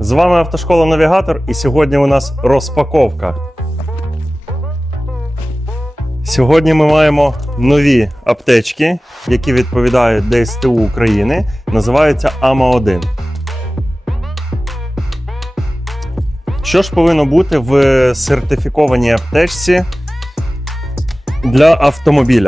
З вами автошкола Навігатор, і сьогодні у нас розпаковка. Сьогодні ми маємо нові аптечки, які відповідають ДСТУ України. Називаються АМА 1. Що ж повинно бути в сертифікованій аптечці для автомобіля?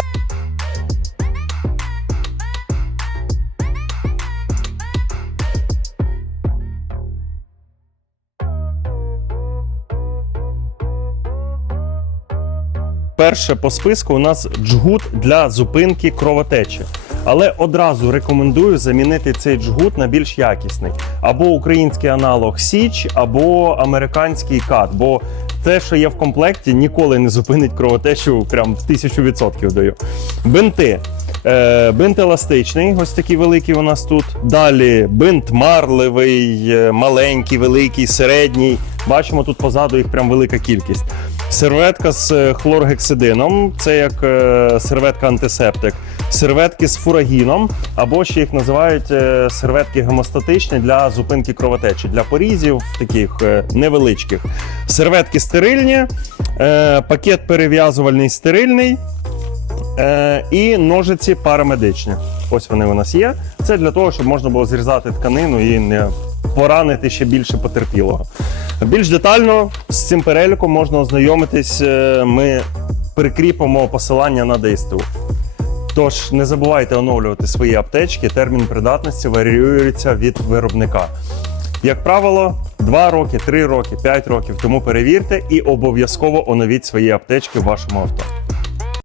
Перше по списку у нас джгут для зупинки кровотечі. Але одразу рекомендую замінити цей джгут на більш якісний. Або український аналог Січ, або американський кат. Бо те, що є в комплекті, ніколи не зупинить кровотечу прям тисячу відсотків даю. Бинти. Е, бинт еластичний, ось такий великий у нас тут. Далі бинт марливий, е, маленький, великий, середній. Бачимо, тут позаду їх прям велика кількість. Серветка з е, хлоргексидином, це як е, серветка антисептик. Серветки з фурагіном, або ще їх називають е, серветки гемостатичні для зупинки кровотечі, для порізів таких невеличких. Серветки стерильні, пакет перев'язувальний стерильний. І ножиці парамедичні. Ось вони у нас є. Це для того, щоб можна було зрізати тканину і не поранити ще більше потерпілого. Більш детально з цим переліком можна ознайомитись. е, Ми прикріпимо посилання на ДСТУ. Тож не забувайте оновлювати свої аптечки. Термін придатності варіюється від виробника. Як правило, 2 роки, 3 роки, 5 років. Тому перевірте і обов'язково оновіть свої аптечки в вашому авто.